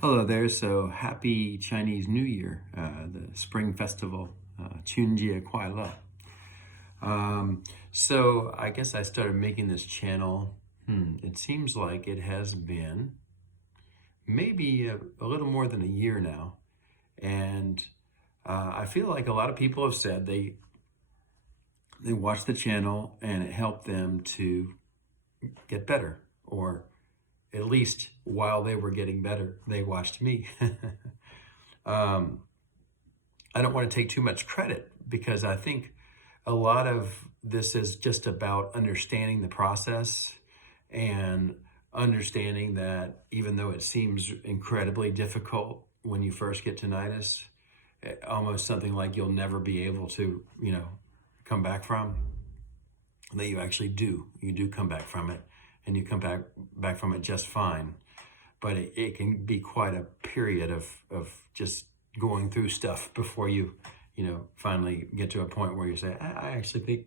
Hello there. So happy Chinese New Year, the Spring Festival, Chunjie Kuai Le. So I guess I started making this channel. It seems like it has been maybe a little more than a year now. And I feel like a lot of people have said they watched the channel and it helped them to get better, or at least while they were getting better, they watched me. um, I don't want to take too much credit because I think a lot of this is just about understanding the process and understanding that even though it seems incredibly difficult when you first get tinnitus, almost something like you'll never be able to, come back from, that you actually do. You do come back from it, and you come back from it just fine. But it can be quite a period of just going through stuff before you finally get to a point where you say, I actually think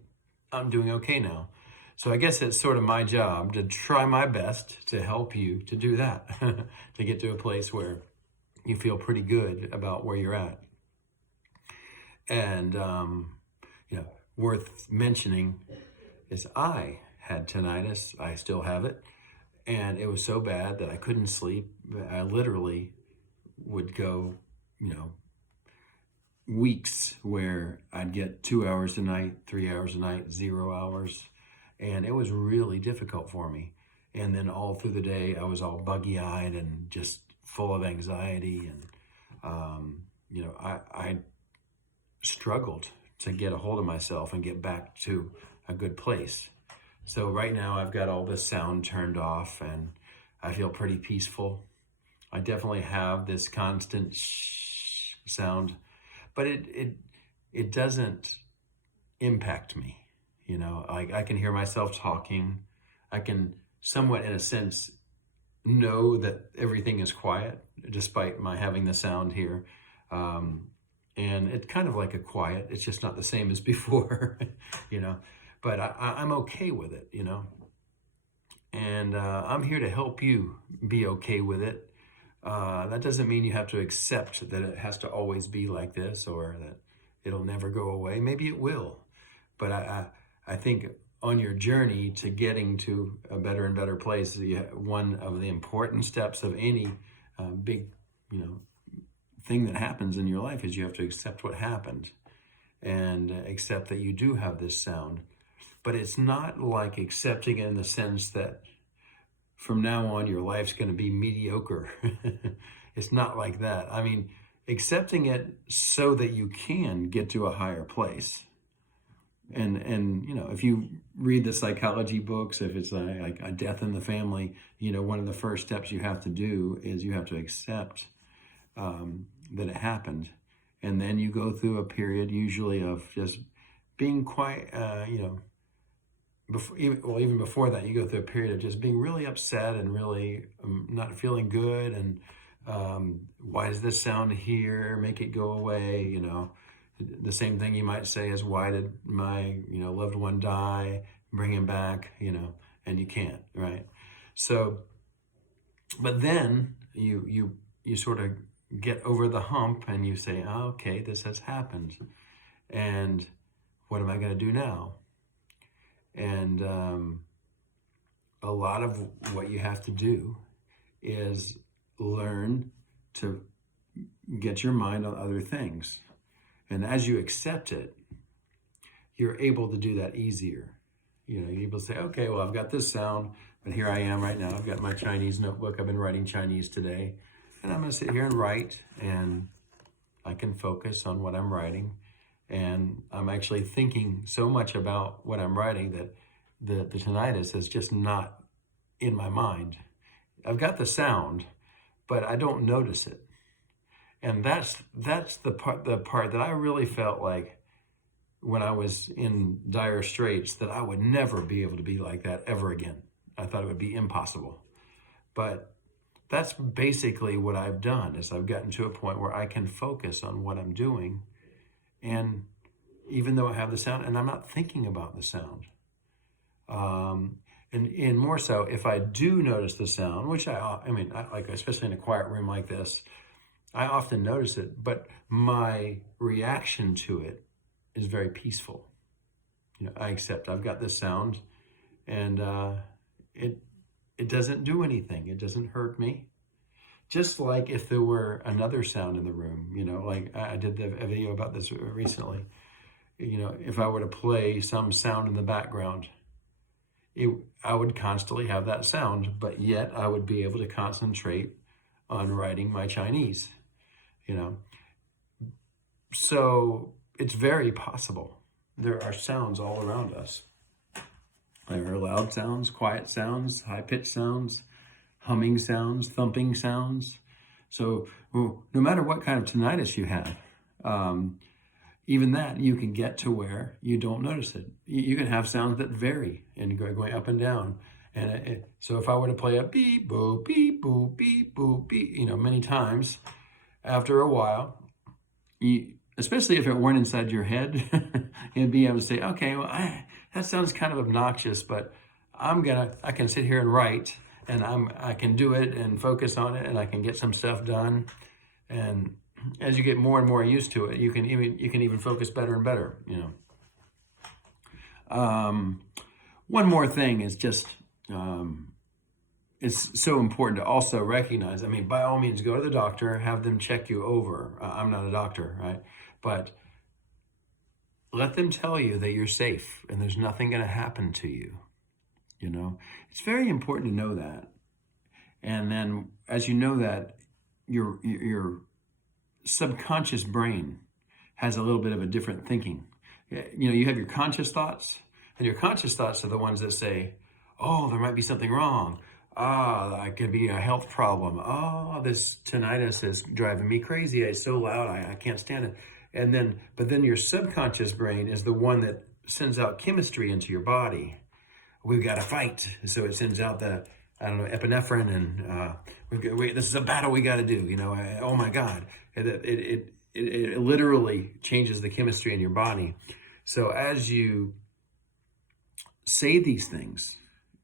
I'm doing okay now. So I guess it's sort of my job to try my best to help you to do that, to get to a place where you feel pretty good about where you're at. And, worth mentioning is I had tinnitus. I still have it. And it was so bad that I couldn't sleep. I literally would go, weeks where I'd get 2 hours a night, 3 hours a night, 0 hours. And it was really difficult for me. And then all through the day, I was all buggy-eyed and just full of anxiety. And, I struggled to get a hold of myself and get back to a good place. So right now I've got all this sound turned off and I feel pretty peaceful. I definitely have this constant shh sound, but it doesn't impact me. I can hear myself talking. I can somewhat, in a sense, know that everything is quiet despite my having the sound here. And it's kind of like a quiet. It's just not the same as before, but I'm okay with it, and I'm here to help you be okay with it. That doesn't mean you have to accept that it has to always be like this or that it'll never go away. Maybe it will, but I think on your journey to getting to a better and better place, one of the important steps of any big, thing that happens in your life is you have to accept what happened and accept that you do have this sound. But it's not like accepting it in the sense that from now on your life's going to be mediocre. It's not like that. I mean, accepting it so that you can get to a higher place. And if you read the psychology books, if it's like a death in the family, one of the first steps you have to do is you have to accept that it happened. And then you go through a period usually of just being quite, even before that, you go through a period of just being really upset and really not feeling good. And why does this sound here? Make it go away. The same thing you might say is, why did my loved one die? Bring him back. And you can't, right? So, but then you sort of get over the hump and you say, oh, okay, this has happened. And what am I going to do now? And a lot of what you have to do is learn to get your mind on other things. And as you accept it, you're able to do that easier. You're able to say, okay, well, I've got this sound, but here I am right now. I've got my Chinese notebook. I've been writing Chinese today. And I'm going to sit here and write, and I can focus on what I'm writing. And I'm actually thinking so much about what I'm writing that the tinnitus is just not in my mind. I've got the sound, but I don't notice it. And that's the part that I really felt like when I was in dire straits, that I would never be able to be like that ever again. I thought it would be impossible. But that's basically what I've done, is I've gotten to a point where I can focus on what I'm doing. And even though I have the sound, and I'm not thinking about the sound. And more so, if I do notice the sound, which I like, especially in a quiet room like this, I often notice it, but my reaction to it is very peaceful. I accept I've got this sound, and it doesn't do anything. It doesn't hurt me. Just like if there were another sound in the room, like I did a video about this recently. If I were to play some sound in the background, I would constantly have that sound, but yet I would be able to concentrate on writing my Chinese, So it's very possible. There are sounds all around us. There are loud sounds, quiet sounds, high-pitched sounds, humming sounds, thumping sounds. So no matter what kind of tinnitus you have, even that, you can get to where you don't notice it. You can have sounds that vary and going up and down. And so if I were to play a beep, boop, beep, boop, beep, boop, beep, many times, after a while, especially if it weren't inside your head, you'd be able to say, okay, well, that sounds kind of obnoxious, but I can sit here and write, and I can do it and focus on it, and I can get some stuff done. And as you get more and more used to it, you can even focus better and better. One more thing is just it's so important to also recognize. By all means, go to the doctor, have them check you over. I'm not a doctor, right? But let them tell you that you're safe and there's nothing going to happen to you. It's very important to know that. And then as you know that, your subconscious brain has a little bit of a different thinking. You have your conscious thoughts, and your conscious thoughts are the ones that say, oh, there might be something wrong. That could be a health problem. Oh, this tinnitus is driving me crazy. It's so loud, I can't stand it. But then your subconscious brain is the one that sends out chemistry into your body. We've got to fight. So it sends out the, epinephrine, and this is a battle we got to do. Oh my God. It literally changes the chemistry in your body. So as you say these things,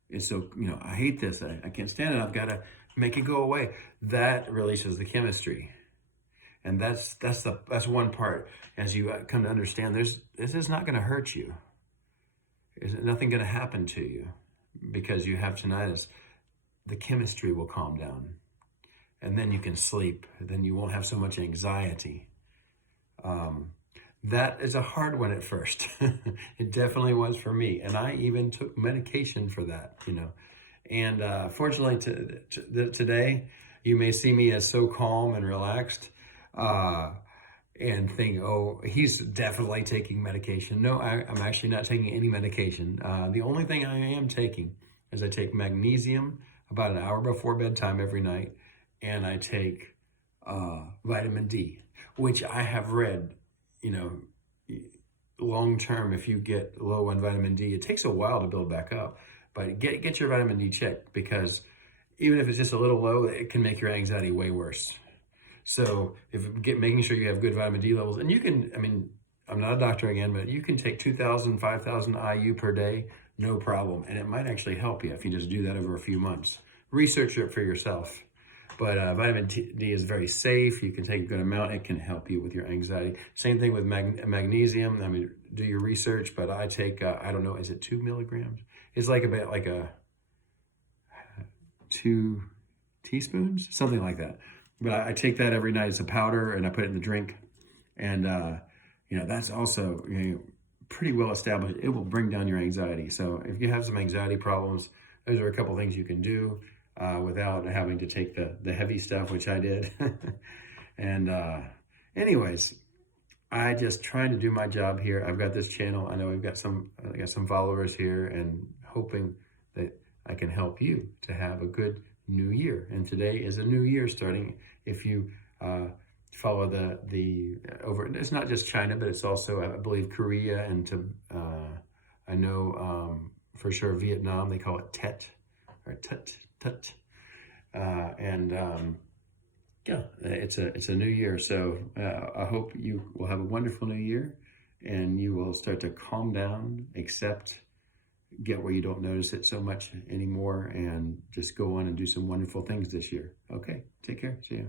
it's so, I hate this, I can't stand it, I've got to make it go away. That releases the chemistry. And that's one part. As you come to understand, this is not going to hurt you. There's nothing going to happen to you because you have tinnitus. The chemistry will calm down, and then you can sleep. Then you won't have so much anxiety. That is a hard one at first. It definitely was for me, and I even took medication for that. And fortunately, today you may see me as so calm and relaxed, and think, oh, he's definitely taking medication. No, I'm actually not taking any medication. The only thing I am taking is I take magnesium about an hour before bedtime every night, and I take vitamin D, which I have read, long term, if you get low on vitamin D, it takes a while to build back up. But get your vitamin D checked, because even if it's just a little low, it can make your anxiety way worse. So making sure you have good vitamin D levels, and you can, I'm not a doctor again, but you can take 2,000, 5,000 IU per day, no problem. And it might actually help you if you just do that over a few months. Research it for yourself. But vitamin D is very safe. You can take a good amount. It can help you with your anxiety. Same thing with magnesium. Do your research, but I take, I don't know, is it 2 milligrams? It's like about like 2 teaspoons, something like that. But I take that every night as a powder, and I put it in the drink. And, that's also pretty well established. It will bring down your anxiety. So if you have some anxiety problems, those are a couple things you can do without having to take the heavy stuff, which I did. And anyways, I just trying to do my job here. I've got this channel. I know I got some followers here, and hoping that I can help you to have a good new year. And today is a new year starting. If you follow the over, it's not just China, but it's also, I believe, Korea, and I know for sure Vietnam, they call it Tet, or Tut. Yeah, it's a new year. So I hope you will have a wonderful new year, and you will start to calm down, accept get where you don't notice it so much anymore and just go on and do some wonderful things this year. Okay, take care. See ya.